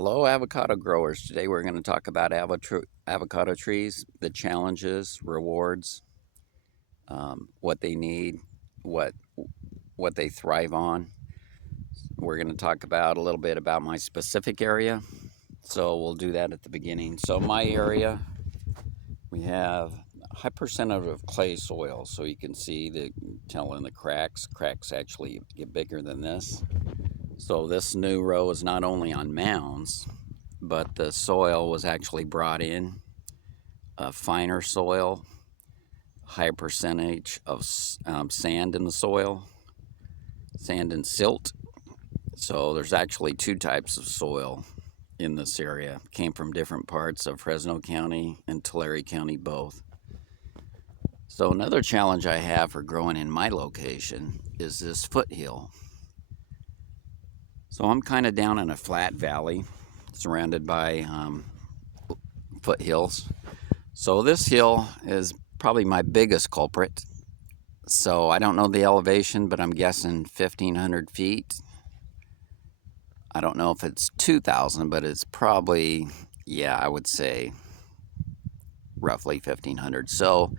Hello, avocado growers. Today we're going to talk about avocado trees, the challenges, rewards, what they need, what what they thrive on. We're going to talk about a little bit about my specific area. So we'll do that at the beginning. So my area, we have a high percentage of clay soil. So you can see tell in the cracks. Cracks actually get bigger than this. So this new row is not only on mounds, but the soil was actually brought in finer soil, higher percentage of sand in the soil, sand and silt. So there's actually two types of soil in this area. Came from different parts of Fresno County and Tulare County both. So another challenge I have for growing in my location is this foothill. So I'm kind of down in a flat valley surrounded by foothills. So this hill is probably my biggest culprit. So I don't know the elevation, but I'm guessing 1,500 feet. I don't know if it's 2,000, but it's probably, yeah, I would say roughly 1,500. So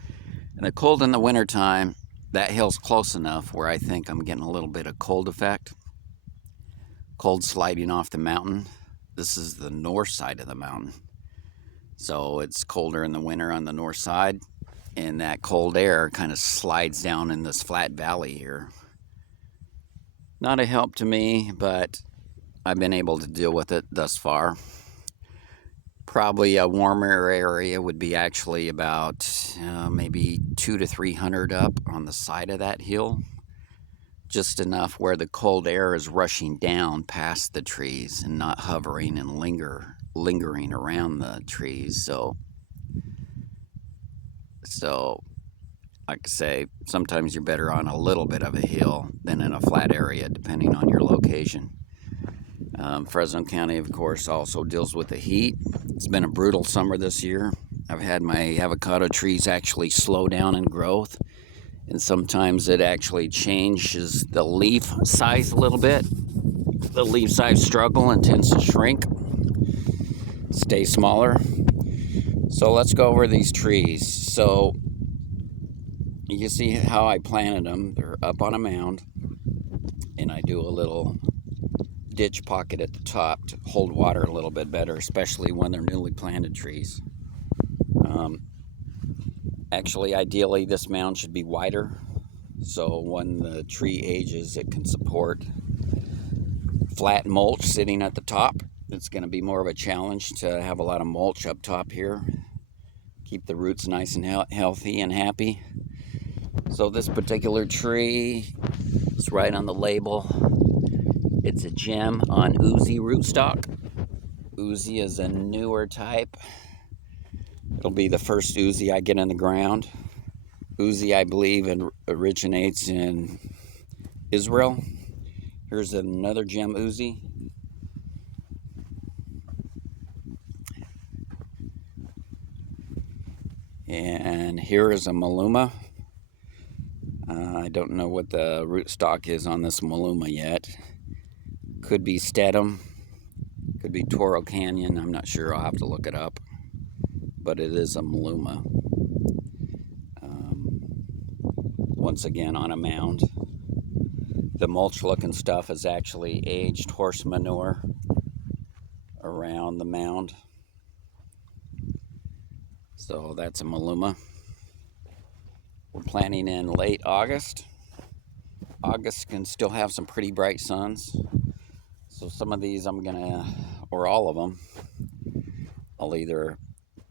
in the cold in the wintertime, that hill's close enough where I think I'm getting a little bit of cold effect. Cold sliding off the mountain. This is the north side of the mountain. So it's colder in the winter on the north side, and that cold air kind of slides down in this flat valley here. Not a help to me, but I've been able to deal with it thus far. Probably a warmer area would be actually about maybe 200 to 300 up on the side of that hill. Just enough where the cold air is rushing down past the trees and not hovering and lingering around the trees. So like I say, sometimes you're better on a little bit of a hill than in a flat area, depending on your location. Fresno County, of course, also deals with the heat. It's been a brutal summer this year. I've had my avocado trees actually slow down in growth, and sometimes it actually changes the leaf size a little bit. The leaf size struggle and tends to shrink, stay smaller. So let's go over these trees. So you can see how I planted them. They're up on a mound, and I do a little ditch pocket at the top to hold water a little bit better, especially when they're newly planted trees. Actually, ideally, this mound should be wider, so when the tree ages, it can support flat mulch sitting at the top. It's going to be more of a challenge to have a lot of mulch up top here. Keep the roots nice and healthy and happy. So this particular tree is right on the label. It's a gem on Uzi rootstock. Uzi is a newer type. It'll be the first Uzi I get in the ground. Uzi, I believe, originates in Israel. Here's another gem Uzi. And here is a Maluma. I don't know what the rootstock is on this Maluma yet. Could be Stedham. Could be Toro Canyon. I'm not sure. I'll have to look it up. But it is a Maluma. Once again on a mound. The mulch looking stuff is actually aged horse manure around the mound. So that's a Maluma. We're planting in late August. August can still have some pretty bright suns. So some of these I'm gonna, or all of them, I'll either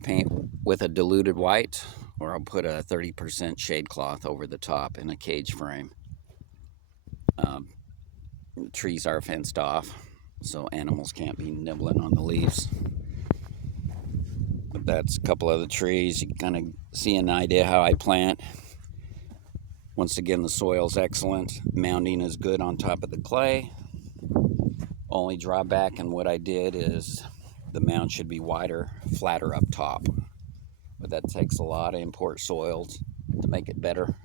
paint with a diluted white, or I'll put a 30% shade cloth over the top in a cage frame. The trees are fenced off, so animals can't be nibbling on the leaves. But that's a couple of the trees. You can kind of see an idea how I plant. Once again, the soil's excellent. Mounding is good on top of the clay. Only drawback in what I did is the mound should be wider, flatter up top. But that takes a lot of import soils to make it better.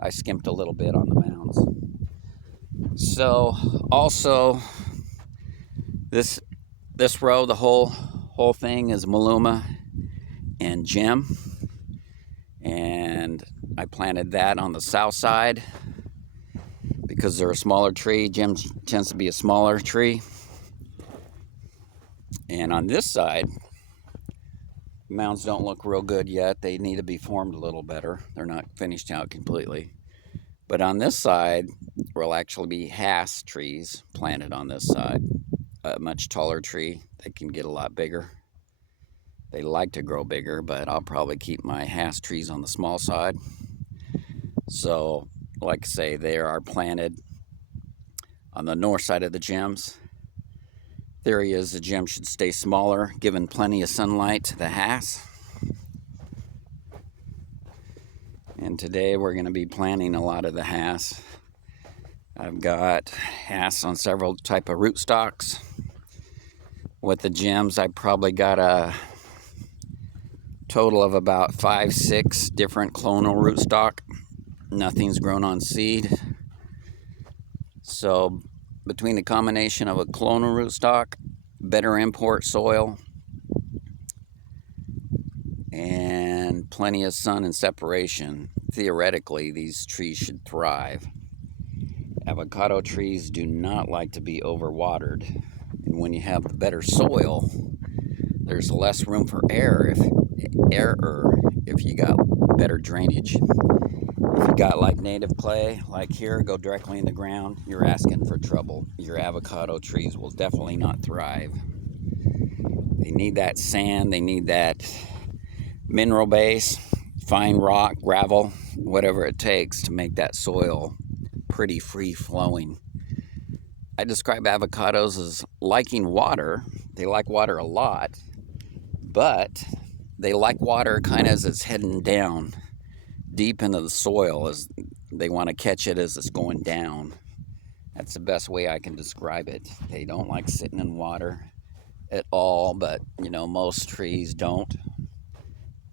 I skimped a little bit on the mounds. So also, this This row, the whole thing is Maluma and Gem, and I planted that on the south side because they're a smaller tree. Gem tends to be a smaller tree. And on this side, mounds don't look real good yet. They need to be formed a little better. They're not finished out completely. But on this side will actually be Hass trees planted on this side. A much taller tree. They can get a lot bigger. They like to grow bigger, but I'll probably keep my Hass trees on the small side. So, like I say, they are planted on the north side of the gems. Theory is the gem should stay smaller, given plenty of sunlight to the Hass. And today we're going to be planting a lot of the Hass. I've got Hass on several type of rootstocks. With the gems, I probably got a total of about 5-6 different clonal rootstock. Nothing's grown on seed. So between the combination of a clonal rootstock, better import soil, and plenty of sun and separation, theoretically these trees should thrive. Avocado trees do not like to be overwatered, and when you have better soil, there's less room for error if you got better drainage. If you got like native clay, like here, go directly in the ground, you're asking for trouble. Your avocado trees will definitely not thrive. They need that sand, they need that mineral base, fine rock, gravel, whatever it takes to make that soil pretty free-flowing. I describe avocados as liking water. They like water a lot, but they like water kind of as it's heading down deep into the soil, as they want to catch it as it's going down. That's the best way I can describe it. They don't like sitting in water at all, but you know, most trees don't.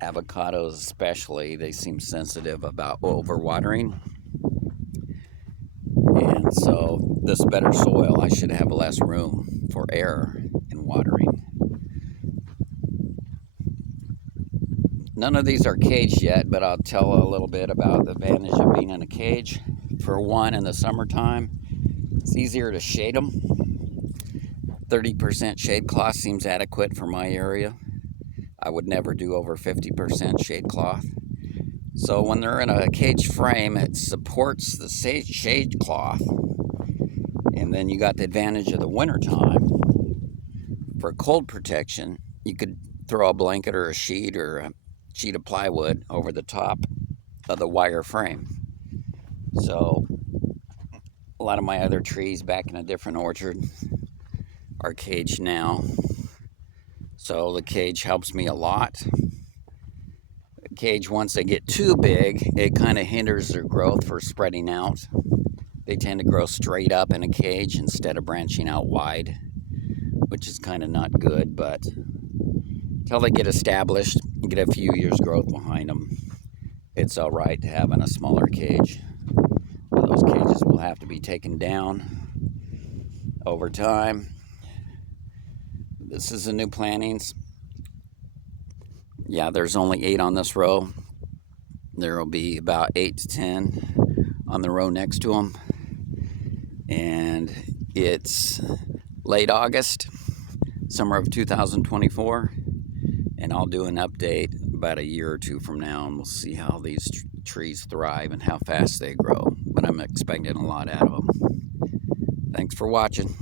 Avocados especially, they seem sensitive about overwatering. And so this better soil, I should have less room for error in watering. None of these are caged yet, but I'll tell a little bit about the advantage of being in a cage. For one, in the summertime, it's easier to shade them. 30% shade cloth seems adequate for my area. I would never do over 50% shade cloth. So when they're in a cage frame, it supports the shade cloth. And then you got the advantage of the wintertime. For cold protection, you could throw a blanket or a sheet or a sheet of plywood over the top of the wire frame. So a lot of my other trees back in a different orchard are caged now. So the cage helps me a lot. The cage, once they get too big, it kind of hinders their growth for spreading out. They tend to grow straight up in a cage instead of branching out wide, which is kind of not good, but until they get established and get a few years growth behind them, it's all right to have in a smaller cage. But those cages will have to be taken down over time. This is the new plantings. Yeah, there's only 8 on this row. There will be about 8 to 10 on the row next to them. And it's late August, summer of 2024. And I'll do an update about a year or two from now, and we'll see how these trees thrive and how fast they grow. But I'm expecting a lot out of them. Thanks for watching.